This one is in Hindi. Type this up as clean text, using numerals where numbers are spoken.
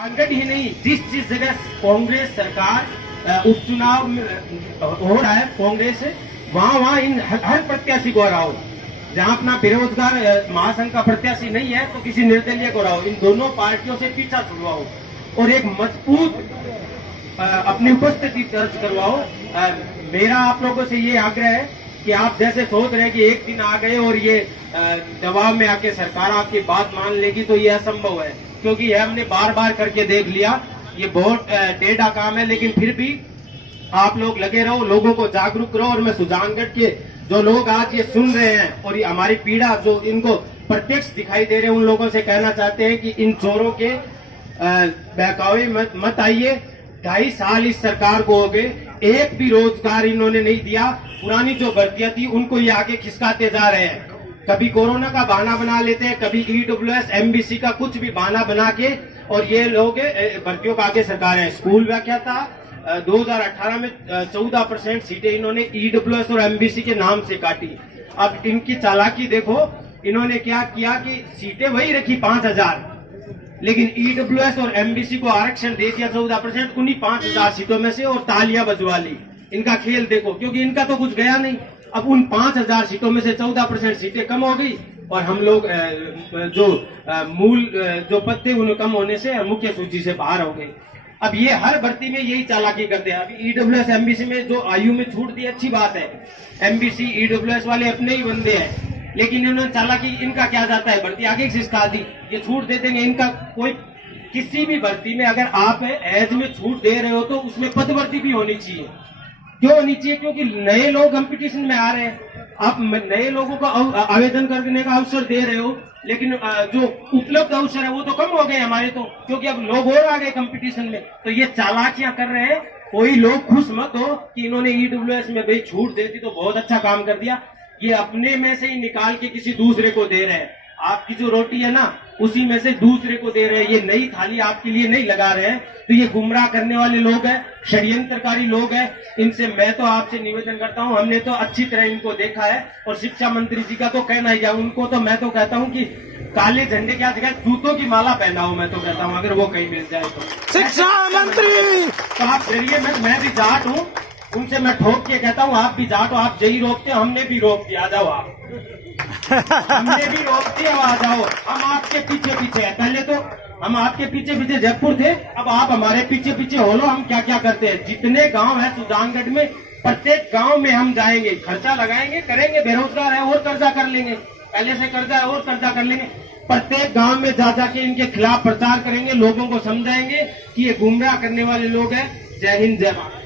सुजानगढ़ ही नहीं, जिस जगह कांग्रेस सरकार उपचुनाव हो रहा है कांग्रेस, वहाँ इन हर प्रत्याशी को हराओ। जहाँ अपना बेरोजगार महासंघ का प्रत्याशी नहीं है तो किसी निर्दलीय को हराओ। इन दोनों पार्टियों से पीछा छुड़वाओ और एक मजबूत अपनी उपस्थिति दर्ज करवाओ। मेरा आप लोगों से ये आग्रह है कि आप जैसे सोच रहे हैं कि एक दिन आ गए और ये दबाव में आके सरकार आपकी बात मान लेगी, तो ये असंभव है, क्योंकि ये हमने बार बार करके देख लिया। ये बहुत टेढ़ा काम है, लेकिन फिर भी आप लोग लगे रहो, लोगों को जागरूक करो। और मैं सुजानगढ़ के जो लोग आज ये सुन रहे हैं और ये हमारी पीड़ा जो इनको प्रत्यक्ष दिखाई दे रहे हैं, उन लोगों से कहना चाहते हैं कि इन चोरों के बहकावे मत आइए। 2.5 साल इस सरकार को हो गए, एक भी रोजगार इन्होंने नहीं दिया। पुरानी जो भर्तियां थी उनको ये आगे खिसकाते जा रहे हैं। कभी कोरोना का बहाना बना लेते हैं, कभी EWS MBC का कुछ भी बहाना बना के, और ये लोग भर्तियों का आगे सरकार है। स्कूल व्याख्याता 2018 में 14% सीटें इन्होंने EWS और MBC के नाम से काटी। अब इनकी चालाकी देखो, इन्होंने क्या किया कि सीटें वही रखी 5000, लेकिन EWS और MBC को आरक्षण दे दिया 14% उन्हीं 5000 सीटों में से, और तालियां बजवा ली। इनका खेल देखो, क्योंकि इनका तो कुछ गया नहीं। अब उन 5000 सीटों में से 14% सीटें कम हो गई, और हम लोग जो मूल जो पद थे उन्हें कम होने से मुख्य सूची से बाहर हो गए। अब ये हर भर्ती में यही चालाकी करते हैं। अभी EWS MBC में जो आयु में छूट दी, अच्छी बात है, MBC EWS वाले अपने ही बंदे हैं, लेकिन इन्होंने चालाकी, इनका क्या जाता है, भर्ती आगे खिसका दी, ये छूट दे देंगे। इनका कोई किसी भी भर्ती में अगर आप एज में छूट दे रहे हो तो उसमें पदभर्ती भी होनी चाहिए। क्यों होनी चाहिए? क्योंकि नए लोग कंपटीशन में आ रहे हैं, आप नए लोगों को आवेदन करने का अवसर दे रहे हो, लेकिन जो उपलब्ध अवसर है वो तो कम हो गए हमारे, तो क्योंकि अब लोग और आ गए कंपटीशन में। तो ये चालाकियां कर रहे हैं। कोई लोग खुश मत हो कि इन्होंने EWS में भाई छूट देती तो बहुत अच्छा काम कर दिया। ये अपने में से ही निकाल के किसी दूसरे को दे रहे हैं। आपकी जो रोटी है ना, उसी में से दूसरे को दे रहे हैं। ये नई थाली आपके लिए नहीं लगा रहे हैं। तो ये गुमराह करने वाले लोग हैं, षड्यंत्रकारी लोग हैं। इनसे मैं तो आपसे निवेदन करता हूं, हमने तो अच्छी तरह इनको देखा है, और शिक्षा मंत्री जी का तो कहना ही जाए, उनको तो मैं तो कहता हूं कि काले झंडे की जगह जूतों की माला पहनाओ। मैं तो कहता हूं अगर वो कहीं मिल जाए तो। शिक्षा मंत्री तो आप डरिए, मैं भी जाट हूं, उनसे मैं ठोक के कहता हूँ आप भी जाट हो, आप जही रोकते, हमने भी रोक दिया, आ जाओ आप। हमने भी रोक दिया, आ जाओ। हम आपके पीछे पीछे है। पहले तो हम आपके पीछे पीछे जयपुर थे, अब आप हमारे पीछे पीछे हो लो। हम क्या क्या करते हैं, जितने गांव है सुजानगढ़ में, प्रत्येक गांव में हम जाएंगे, खर्चा लगाएंगे, करेंगे। बेरोजगार है और कर्जा कर लेंगे, पहले से कर्जा है और कर्जा कर लेंगे। प्रत्येक गांव में जा जाके इनके खिलाफ प्रचार करेंगे, लोगों को समझाएंगे कि ये गुमराह करने वाले लोग हैं। जय हिंद, जय भारत।